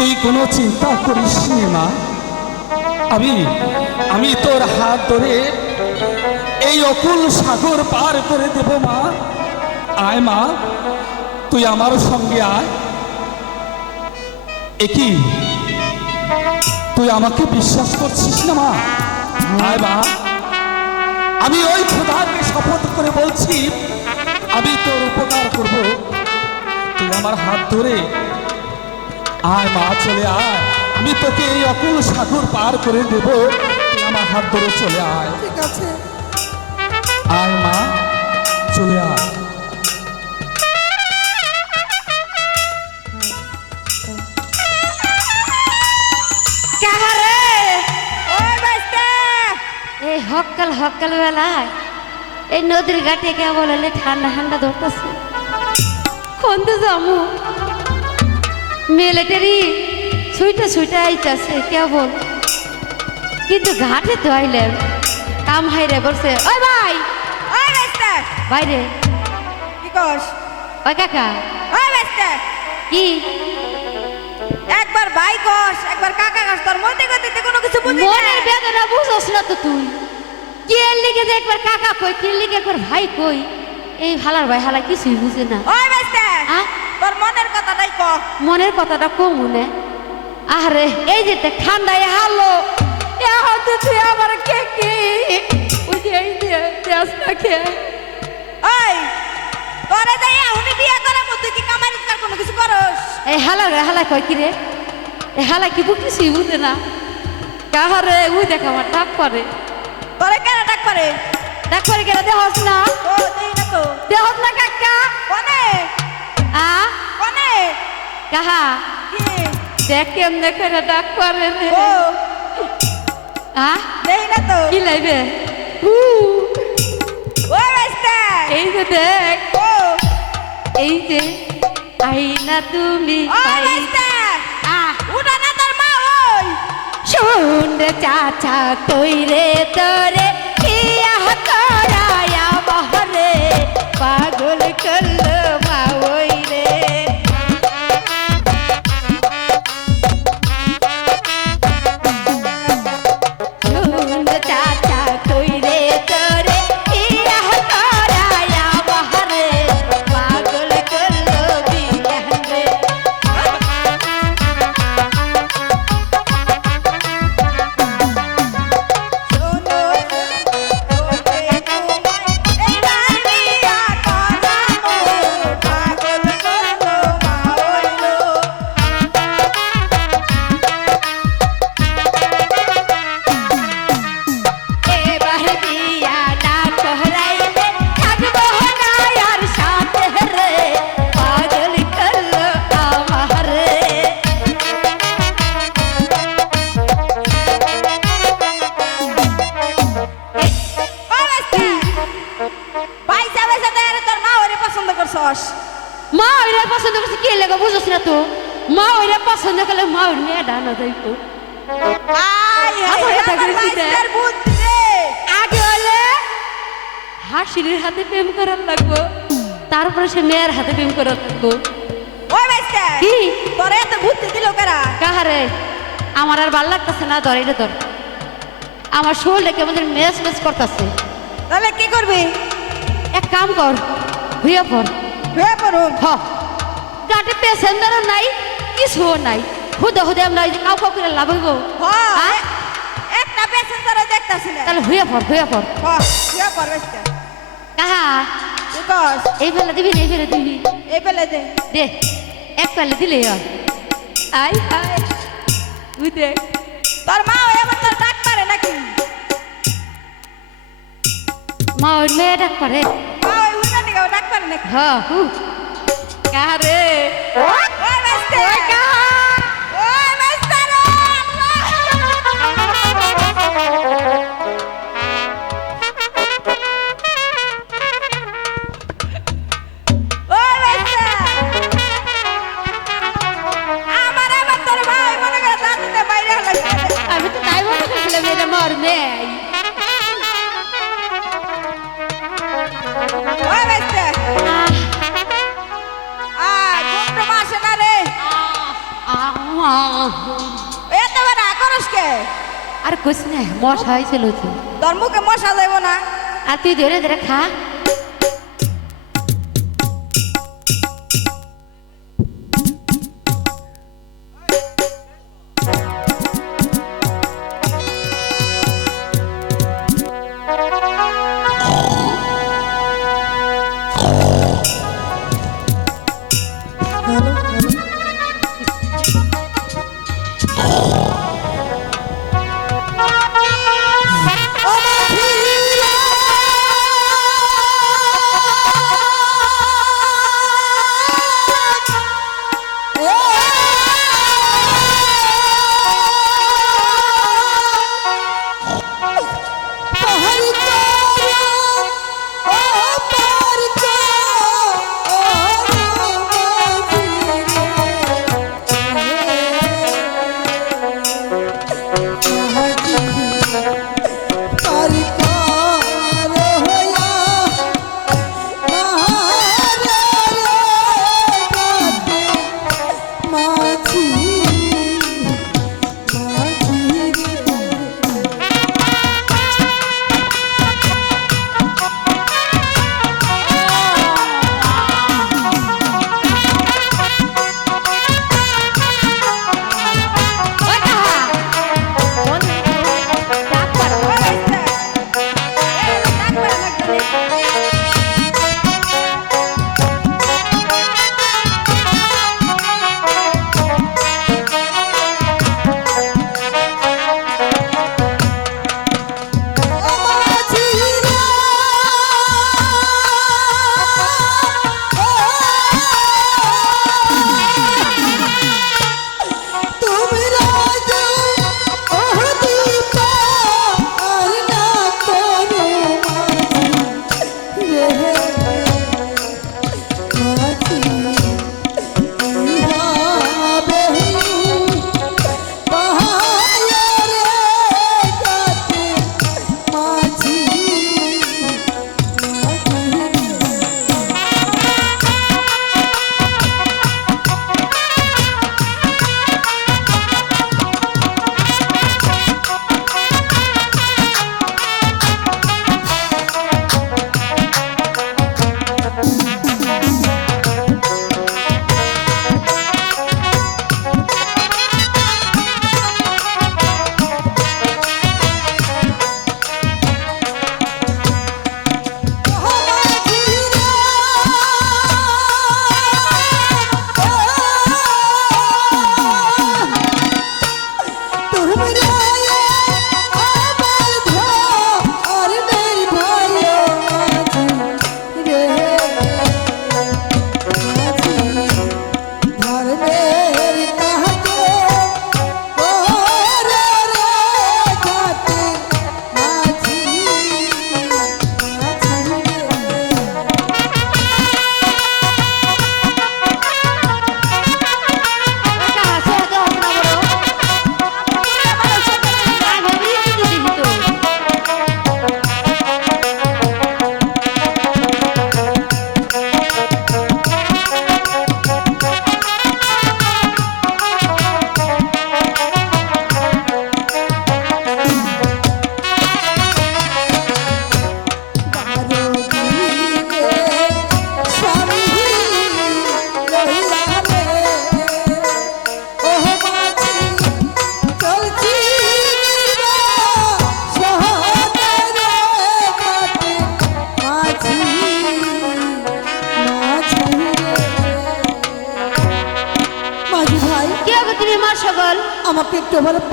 তুই কোনো চিন্তা করিস নি। মা আমি আমি তোর হাত ধরে এই অকুল সাগর পার করে দেব মা। আয় মা, তুই আমার সঙ্গে আয়। একই তুই আমাকে বিশ্বাস করছিস না মা? আয় মা। আমি ওই খোদাকে শপথ করে বলছি, আমি তোর উপকার করব। তুই আমার হাত ধরে আয় মা চলে আয়। আমি তোকে এই অকুল সাগর পার করে দেব। আমার হাত ধরে চলে আয়। ঠিক আছে। আয় মা চলে আয়। এই হকাল হকাল বেলায় এই নদীর ঘাটে কে বলে ঠান্ডা ঠান্ডা ধরতেছে। কোন যামু মিলিটারি ছুইটা ছুইটা আইতাছে কেবল। কিন্তু ঘাটে তো আইলেন কাম হাইরে বলছে ওই ভাই! ওই বাইস্তে বাইরে কি কস? ওই কাকা। ওই বাইস্তে কি? একবার ভাই কস একবার কাকা কস তোর মধ্যে গতিতে কোনো কিছু বুঝি না। মনের বেদনা বুঝোস না তো তুই। কে লিখে যে একবার কাকা কই কে লিখে একবার ভাই কই এই হালার ভাই হালা কিছুই বুঝে না। ওই বাইস্তে আ? তোর মনের কথাটাই ক মনের কথাটা কম মনে। আরে এই যে ঠান্ডায় হালো এখন তো তুই আমার কে কে ওই যে এই যে দেশ না খেয়ে। ওই তোরে যাই এখনই বিয়ে করে কি কামাই রোজগার কোনো কিছু করস? এই হালা রে হালা কয় কি রে? এই হালা কি বুঝে না। কাহারে ওই দেখ আমার ডাক করে। তোরে কেন ডাক করে? ডাক করে কেন? দেহস না। ও দেই না তো। দেহস না কাকা। কাহা? দেখ কেমনে করে ডাক ও। না তো। কি লাইবে? হু, ওই বাইস্তে এই যে দেখ। ও। এই যে আইনা তুমি ও আহ উঠা না তোর মা ওই। শুন চাচা কই রে তোরে? পছন্দ করছে কে লেগে বুঝছ না তো? মা ওইরা পছন্দ করলে মা ওই মেয়ে ডানো যাইবো। আচ্ছা, আগে হলে হাসির হাতে প্রেম করার লাগবো তারপরে সে মেয়ের হাতে প্রেম করার লাগবো। ওই মাইস্টার কি? তোরে এত বুদ্ধি দিল কারা? কাহারে? আমার আর ভালো লাগতেছে না ধর এটা ধর। আমার শরীরটা কেমন যেন মেস মেস করতেছে। তাহলে কি করবি? এক কাম কর হইয়া পর হয়ে পড়ো হ গাটে পেসেন্জারও নাই কিছুও নাই। হুদে হুদে আমরা যে কাউ কাউ করে লাভ হইব? হ্যাঁ একটা প্যাসেঞ্জারও দেখতাছি না তাহলে হইয়া পর হইয়া পর হ্যাঁ হয়ে পড় মাইস্টার কাহা কস এই ফেলে দিবি এই ফেলে দিবি। এই পেলে দে। দে এক ফেলে দিলে হয়। আই আই দেখ তোর মা ওই আমার তোর ডাক মারে নাকি? মা ওই মেয়ে ডাক নিগা ডাক মারে নাকি হ হু এত বড় আকরস কে? আর না মশা হয়েছিল তোর মুখে মশা যাইব না। আর তুই ধরে ধরে খা।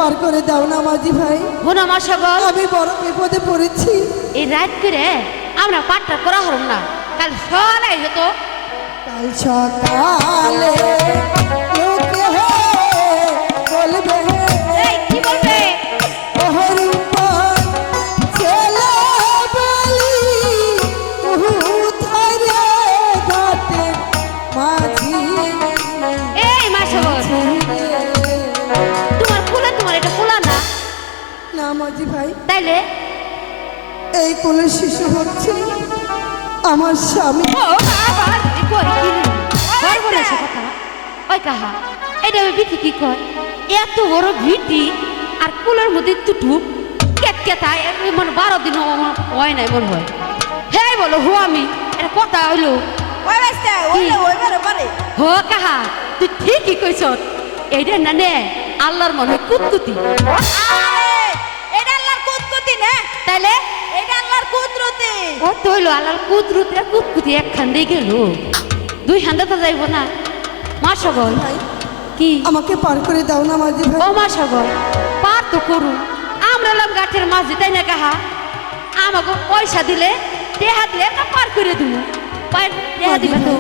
পার করে দাও না মাঝি ভাই। বোন আমার সকল। আমি বড় বিপদে পড়েছি। এই রাত করে আমরা পাটটা করা হলাম না। কাল সকালে যেত কাল সকালে এই কোলে শিশু হচ্ছে আমার স্বামী। ও আবার এই কই কি কর বলে সে কথা। ওই কাহা এটা ওই বিটি কি কয়? এত বড় ভিটি আর কুলের মধ্যে দুটু কেট মানে বারো দিন হয় নাই মনে হয়। হ্যাঁ বলো হো আমি এটা কথা হইল। ওই বাস্তা ওই ওই বারে পারে হো কাহা তুই ঠিকই কইছ। এইটা না নে আল্লাহর মনে হয় কুতকুতি। আরে এটা আল্লাহর কুদকুতি না। তাইলে কুদরতি। ও তো হইল আল্লাহর কুতরুতি আর কুতকুতি একখান দিয়ে গেল। দুই হান্দা তো যাইব না। মা সগল কি? আমাকে পার করে দাও না মাঝি ভাই। ও মা সগল পার তো করু আমরা লাম গাছের মাঝে তাই না কাহা? আমাকে পয়সা দিলে টেহা দিলে একটা পার করে দিব। পার টেহা দিবে তো?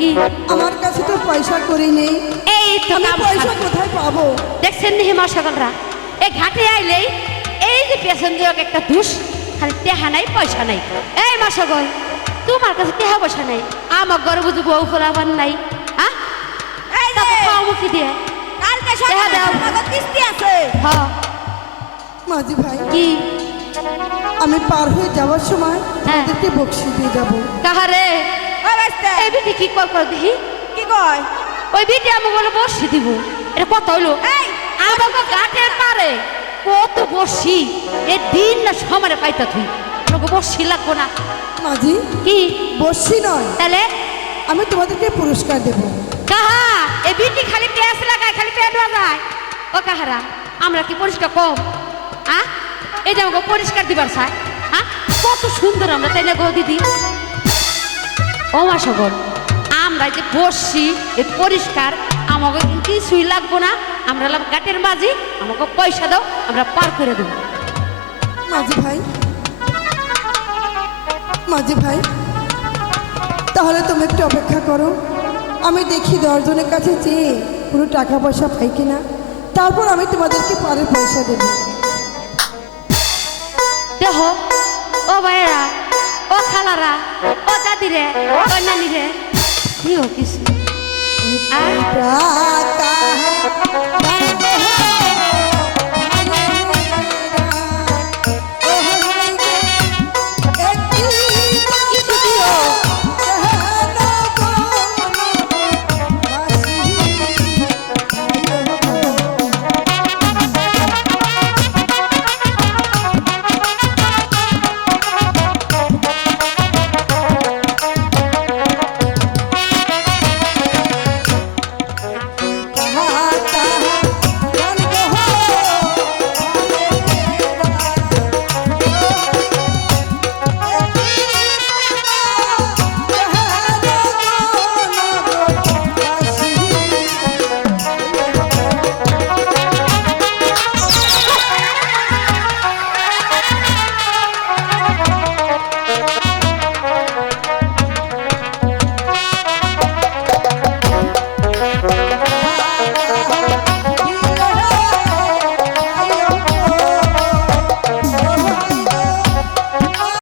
কি? আমার কাছে তো পয়সা করি নেই। এই তো পয়সা কোথায় পাবো? দেখছেন নি মা সকালরা এই ঘাটে আইলেই এই যে প্যাসেঞ্জার একটা দুষ খালি টেহা নাই পয়সা নাই। এই মা সকল তোমার কাছে টেহা পয়সা নাই। আমার ঘরে বুঝি বউ ফোলাবার নাই। হ্যাঁ মুখি দিয়ে? কালকে কিস্তি আছে। মাঝি ভাই কি? আমি পার হয়ে যাওয়ার সময় হ্যাঁ। তোমাদেরকে বকশি দিয়ে যাব। কাহারে? ওই বাস্তা। এই বিটি কি কর কর দেখি? কি কয়? ওই বিটি আমাকে বলে বসি দিব। এটা কত হইল। এই আমাকে ঘাটের পারে কত বসি এ দিন না সমানে পাইতা তুই। আমাকে বসি লাগবো না। মাঝি কি? বসছি নয়। তাহলে? আমি তোমাদেরকে পুরস্কার দেব। কাহা এ বিটি খালি পেঁয়াজ লাগায় খালি পেট বাজায়। ও কাহারা আমরা কি পরিষ্কার কম? হ্যাঁ এই যে আমাকে পরিষ্কার দিবার চাই। হ্যাঁ কত সুন্দর আমরা তাই না গো দিদি? ও মা সকল আমরা যে বসছি এই পরিষ্কার আমাকে কিছুই লাগবো না। আমরা লাভ গাটের মাঝি আমাকে পয়সা দাও আমরা পার করে দেবো। মাঝি ভাই। মাঝি ভাই তাহলে তুমি একটু অপেক্ষা করো। আমি দেখি দশজনের কাছে চেয়ে কোনো টাকা পয়সা পাই কিনা। তারপর আমি তোমাদেরকে পরে পয়সা দেবো। দেহ ও ভাইয়েরা ও খালারা ও দাদিরে ও নানিরে দিও কিছু আর প্রাণ